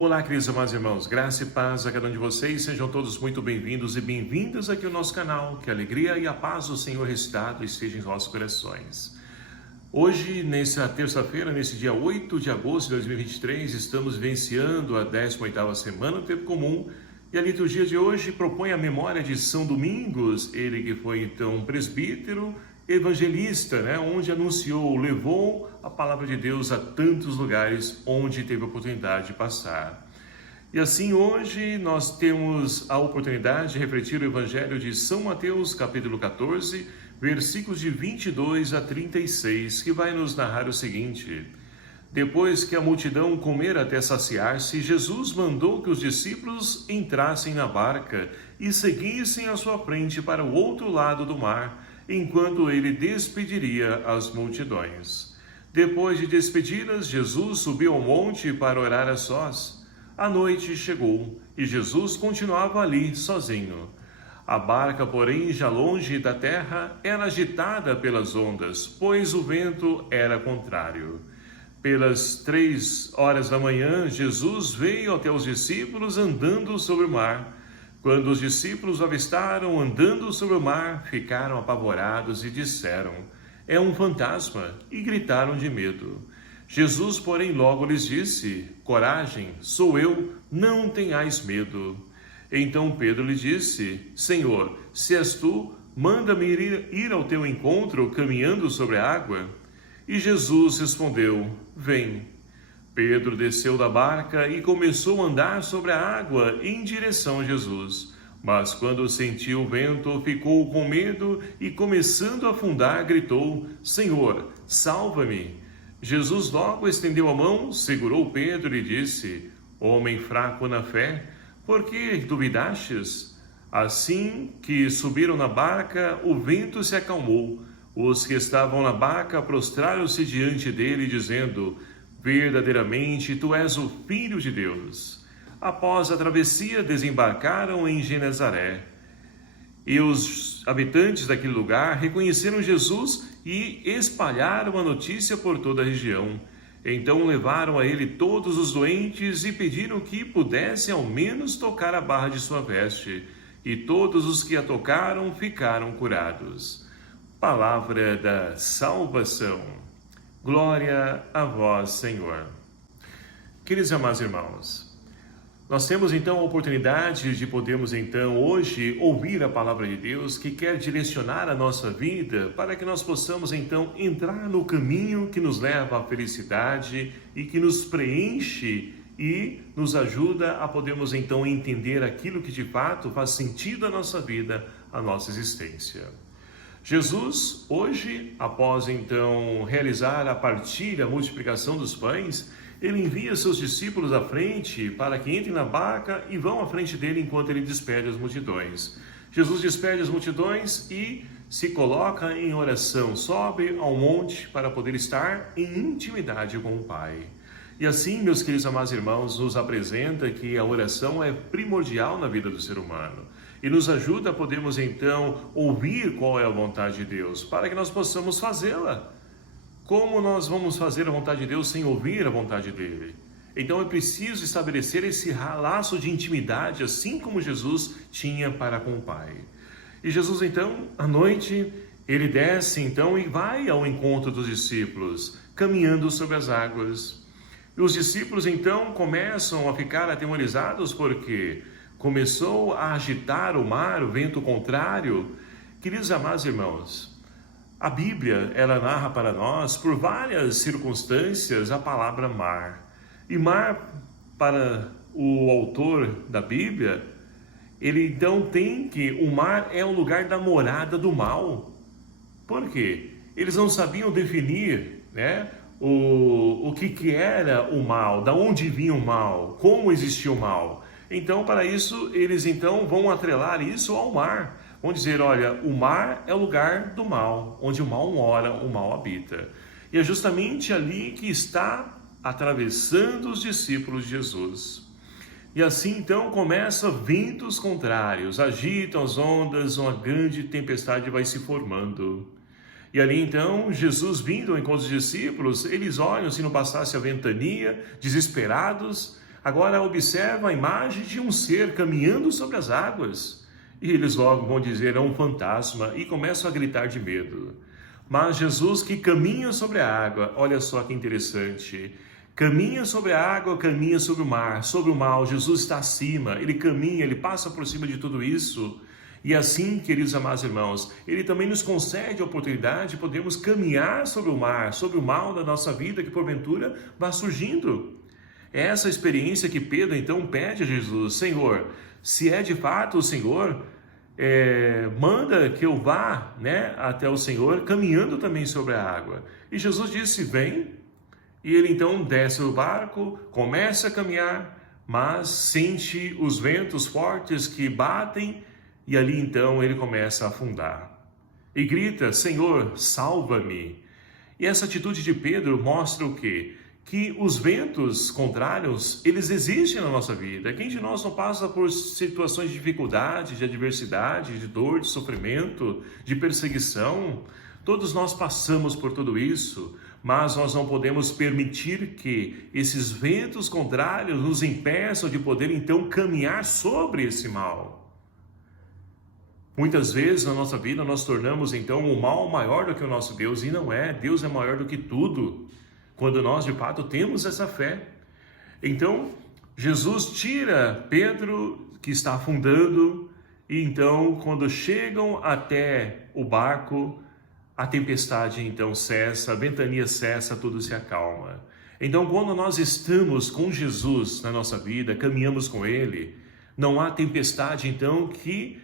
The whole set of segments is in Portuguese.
Olá, queridos amados irmãos, graça e paz a cada um de vocês, sejam todos muito bem-vindos e bem-vindas aqui ao nosso canal, que a alegria e a paz do Senhor ressuscitado estejam em vossos corações. Hoje, nessa terça-feira, nesse dia 8 de agosto de 2023, estamos vivenciando a 18ª semana do tempo comum e a liturgia de hoje propõe a memória de São Domingos, ele que foi então presbítero, evangelista, onde anunciou, levou a palavra de Deus a tantos lugares onde teve a oportunidade de passar. E assim hoje nós temos a oportunidade de refletir o Evangelho de São Mateus, capítulo 14, versículos de 22 a 36, que vai nos narrar o seguinte: Depois que a multidão comera até saciar-se, Jesus mandou que os discípulos entrassem na barca e seguissem à sua frente para o outro lado do mar, enquanto ele despediria as multidões. Depois de despedi-las, Jesus subiu ao monte para orar a sós. A noite chegou e Jesus continuava ali sozinho. A barca, porém, já longe da terra, era agitada pelas ondas, pois o vento era contrário. Pelas 3 horas da manhã, Jesus veio até os discípulos andando sobre o mar. Quando os discípulos o avistaram andando sobre o mar, ficaram apavorados e disseram: "É um fantasma", e gritaram de medo. Jesus, porém, logo lhes disse: "Coragem, sou eu, não tenhais medo." Então Pedro lhe disse: "Senhor, se és tu, manda-me ir ao teu encontro caminhando sobre a água." E Jesus respondeu: "Vem." Pedro desceu da barca e começou a andar sobre a água em direção a Jesus. Mas quando sentiu o vento, ficou com medo e, começando a afundar, gritou: "Senhor, salva-me!" Jesus logo estendeu a mão, segurou Pedro e disse: "Homem fraco na fé, por que duvidastes?" Assim que subiram na barca, o vento se acalmou. Os que estavam na barca prostraram-se diante dele, dizendo: "Verdadeiramente, tu és o Filho de Deus." Após a travessia, desembarcaram em Genezaré. E os habitantes daquele lugar reconheceram Jesus e espalharam a notícia por toda a região. Então levaram a ele todos os doentes e pediram que pudessem ao menos tocar a barra de sua veste. E todos os que a tocaram ficaram curados. Palavra da salvação. Glória a vós, Senhor. Queridos e amados irmãos, nós temos então a oportunidade de podermos então hoje ouvir a palavra de Deus que quer direcionar a nossa vida para que nós possamos então entrar no caminho que nos leva à felicidade e que nos preenche e nos ajuda a podermos então entender aquilo que de fato faz sentido à nossa vida, à nossa existência. Jesus, hoje, após então realizar a partilha, a multiplicação dos pães, ele envia seus discípulos à frente para que entrem na barca e vão à frente dele enquanto ele despede as multidões. Jesus despede as multidões e se coloca em oração, sobe ao monte para poder estar em intimidade com o Pai. E assim, meus queridos amados irmãos, nos apresenta que a oração é primordial na vida do ser humano e nos ajuda a podermos então ouvir qual é a vontade de Deus, para que nós possamos fazê-la. Como nós vamos fazer a vontade de Deus sem ouvir a vontade dele? Então é preciso estabelecer esse laço de intimidade, assim como Jesus tinha para com o Pai. E Jesus então, à noite, ele desce então e vai ao encontro dos discípulos, caminhando sobre as águas. E os discípulos então começam a ficar atemorizados porque começou a agitar o mar, o vento contrário. Queridos amados irmãos, a Bíblia, ela narra para nós, por várias circunstâncias, a palavra mar. E mar, para o autor da Bíblia, ele então tem que o mar é o lugar da morada do mal. Por quê? Eles não sabiam definir, o que era o mal, da onde vinha o mal, como existia o mal. Então, para isso, eles então vão atrelar isso ao mar. Vão dizer, olha, o mar é o lugar do mal, onde o mal mora, o mal habita. E é justamente ali que está atravessando os discípulos de Jesus. E assim, então, começa ventos contrários, agitam as ondas, uma grande tempestade vai se formando. E ali então, Jesus vindo ao encontro dos discípulos, eles olham se não bastasse a ventania, desesperados, agora observa a imagem de um ser caminhando sobre as águas. E eles logo vão dizer, é um fantasma, e começam a gritar de medo. Mas Jesus que caminha sobre a água, olha só que interessante, caminha sobre a água, caminha sobre o mar, sobre o mal, Jesus está acima, ele caminha, ele passa por cima de tudo isso. E assim, queridos amados irmãos, ele também nos concede a oportunidade de podermos caminhar sobre o mar, sobre o mal da nossa vida que porventura vai surgindo. É essa experiência que Pedro então pede a Jesus, Senhor, se é de fato o Senhor, manda que eu vá, né, até o Senhor, caminhando também sobre a água. E Jesus disse, vem, e ele então desce do barco, começa a caminhar, mas sente os ventos fortes que batem, e ali então ele começa a afundar. E grita, Senhor, salva-me. E essa atitude de Pedro mostra o quê? Que os ventos contrários, eles existem na nossa vida. Quem de nós não passa por situações de dificuldade, de adversidade, de dor, de sofrimento, de perseguição? Todos nós passamos por tudo isso, mas nós não podemos permitir que esses ventos contrários nos impeçam de poder então caminhar sobre esse mal. Muitas vezes na nossa vida nós tornamos então o mal maior do que o nosso Deus, e não é. Deus é maior do que tudo, quando nós de fato temos essa fé. Então, Jesus tira Pedro, que está afundando, e então quando chegam até o barco, a tempestade então cessa, a ventania cessa, tudo se acalma. Então, quando nós estamos com Jesus na nossa vida, caminhamos com Ele, não há tempestade então que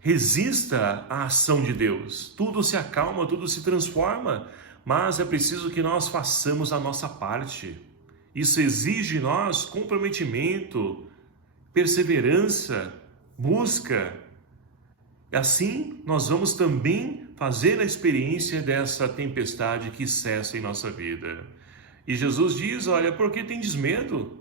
resista à ação de Deus. Tudo se acalma, tudo se transforma, mas é preciso que nós façamos a nossa parte. Isso exige de nós comprometimento, perseverança, busca. Assim, nós vamos também fazer a experiência dessa tempestade que cessa em nossa vida. E Jesus diz, olha, por que tendes medo?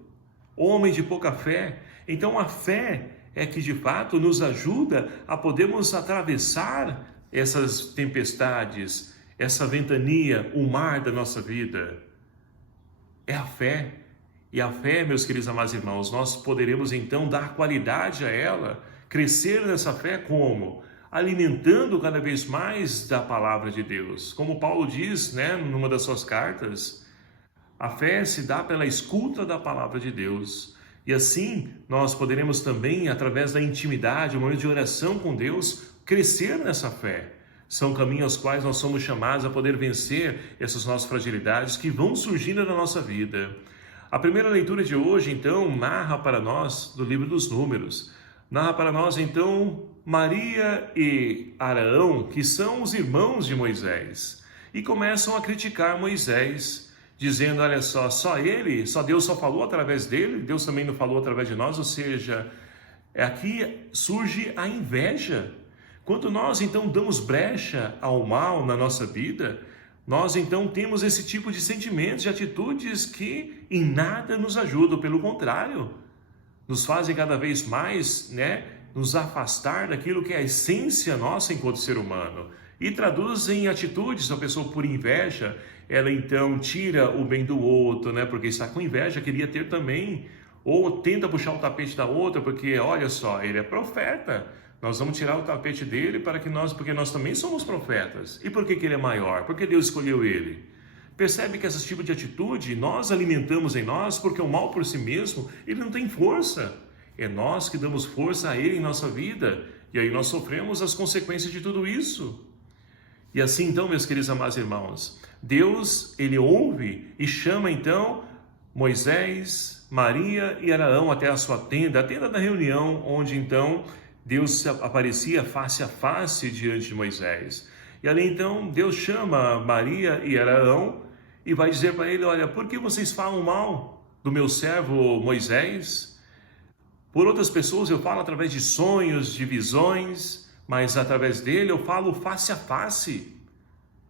Homem de pouca fé. Então a fé é que de fato nos ajuda a podermos atravessar essas tempestades, essa ventania, o mar da nossa vida. É a fé. E a fé, meus queridos amados irmãos, nós poderemos então dar qualidade a ela, crescer nessa fé como? Alimentando cada vez mais da palavra de Deus. Como Paulo diz, né, numa das suas cartas, a fé se dá pela escuta da palavra de Deus. E assim, nós poderemos também, através da intimidade, um momento de oração com Deus, crescer nessa fé. São caminhos aos quais nós somos chamados a poder vencer essas nossas fragilidades que vão surgindo na nossa vida. A primeira leitura de hoje, então, narra para nós, do livro dos Números, narra para nós, então, Maria e Arão, que são os irmãos de Moisés, e começam a criticar Moisés, dizendo, olha só ele, só Deus só falou através dele, Deus também não falou através de nós, ou seja, aqui surge a inveja. Quando nós então damos brecha ao mal na nossa vida, nós então temos esse tipo de sentimentos e atitudes que em nada nos ajudam, pelo contrário, nos fazem cada vez mais, nos afastar daquilo que é a essência nossa enquanto ser humano. E traduz em atitudes, a pessoa por inveja, ela então tira o bem do outro, porque está com inveja, queria ter também, ou tenta puxar o tapete da outra, porque olha só, ele é profeta, nós vamos tirar o tapete dele porque nós também somos profetas. E por que ele é maior? Porque Deus escolheu ele. Percebe que esse tipo de atitude nós alimentamos em nós, porque o mal por si mesmo, ele não tem força. É nós que damos força a ele em nossa vida, e aí nós sofremos as consequências de tudo isso. E assim então, meus queridos amados irmãos, Deus, ele ouve e chama então Moisés, Maria e Arão até a sua tenda, a tenda da reunião, onde então Deus aparecia face a face diante de Moisés. E ali então Deus chama Maria e Arão e vai dizer para ele, olha, por que vocês falam mal do meu servo Moisés? Por outras pessoas eu falo através de sonhos, de visões, mas através dele eu falo face a face.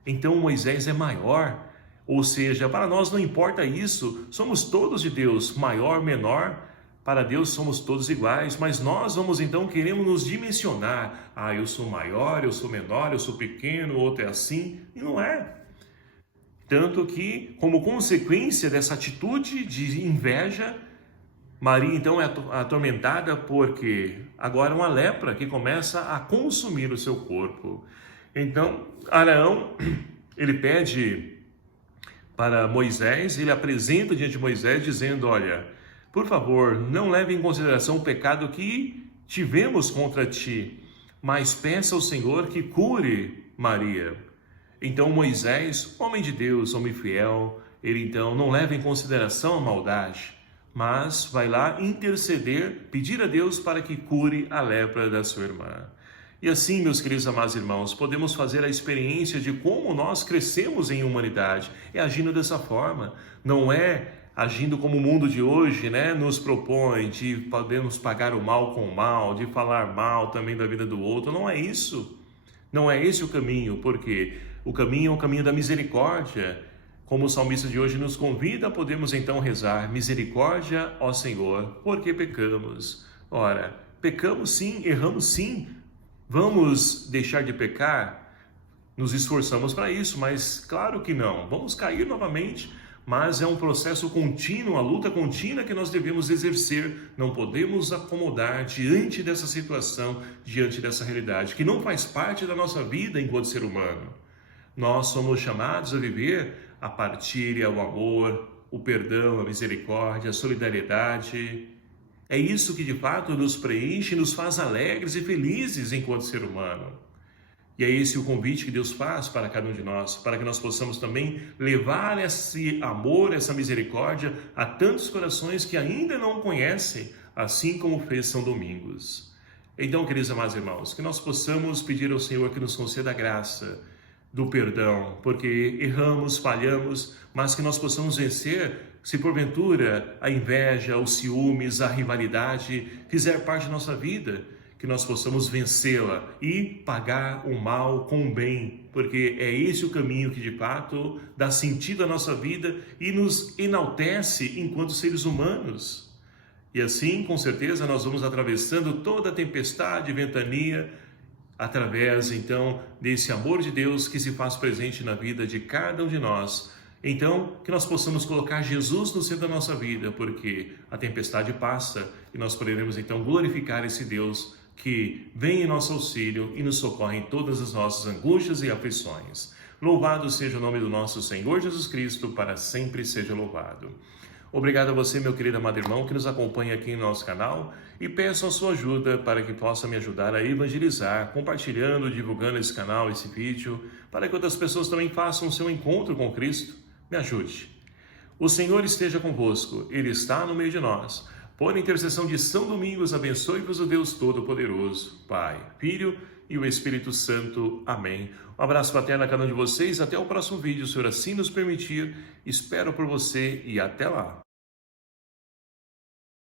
Então Moisés é maior, ou seja, para nós não importa isso, somos todos de Deus, maior, menor, para Deus somos todos iguais, mas nós vamos então queremos nos dimensionar, eu sou maior, eu sou menor, eu sou pequeno, o outro é assim, e não é. Tanto que, como consequência dessa atitude de inveja, Maria então é atormentada porque agora uma lepra que começa a consumir o seu corpo. Então Arão, ele pede para Moisés, ele apresenta diante de Moisés dizendo: olha, por favor, não leve em consideração o pecado que tivemos contra ti, mas peça ao Senhor que cure Maria. Então Moisés, homem de Deus, homem fiel, ele então não leva em consideração a maldade, mas vai lá interceder, pedir a Deus para que cure a lepra da sua irmã. E assim, meus queridos amados irmãos, podemos fazer a experiência de como nós crescemos em humanidade, é agindo dessa forma, não é agindo como o mundo de hoje, né, nos propõe, de podemos pagar o mal com o mal, de falar mal também da vida do outro. Não é isso. Não é esse o caminho, porque o caminho é o caminho da misericórdia. Como o salmista de hoje nos convida, podemos então rezar: misericórdia, ó Senhor, porque pecamos. Ora, pecamos sim, erramos sim. Vamos deixar de pecar? Nos esforçamos para isso, mas claro que não. Vamos cair novamente, mas é um processo contínuo, a luta contínua que nós devemos exercer. Não podemos acomodar diante dessa situação, diante dessa realidade, que não faz parte da nossa vida enquanto ser humano. Nós somos chamados a viver a partilha, o amor, o perdão, a misericórdia, a solidariedade. É isso que de fato nos preenche, nos faz alegres e felizes enquanto ser humano. E é esse o convite que Deus faz para cada um de nós, para que nós possamos também levar esse amor, essa misericórdia a tantos corações que ainda não o conhecem, assim como fez São Domingos. Então, queridos amados irmãos, que nós possamos pedir ao Senhor que nos conceda a graça do perdão, porque erramos, falhamos, mas que nós possamos vencer, se porventura a inveja, os ciúmes, a rivalidade fizer parte da nossa vida, que nós possamos vencê-la e pagar o mal com o bem, porque é esse o caminho que de fato dá sentido à nossa vida e nos enaltece enquanto seres humanos. E assim, com certeza, nós vamos atravessando toda a tempestade, ventania, através então desse amor de Deus que se faz presente na vida de cada um de nós. Então, que nós possamos colocar Jesus no centro da nossa vida, porque a tempestade passa e nós poderemos então glorificar esse Deus que vem em nosso auxílio e nos socorre em todas as nossas angústias e aflições. Louvado seja o nome do nosso Senhor Jesus Cristo, para sempre seja louvado. Obrigado a você, meu querido amado irmão, que nos acompanha aqui no nosso canal, e peço a sua ajuda para que possa me ajudar a evangelizar, compartilhando, divulgando esse canal, esse vídeo, para que outras pessoas também façam o seu encontro com Cristo. Me ajude. O Senhor esteja convosco, Ele está no meio de nós. Por intercessão de São Domingos, abençoe-vos o Deus Todo-Poderoso, Pai, Filho e o Espírito Santo. Amém. Um abraço fraterno a cada um de vocês. Até o próximo vídeo, se o Senhor assim nos permitir. Espero por você e até lá.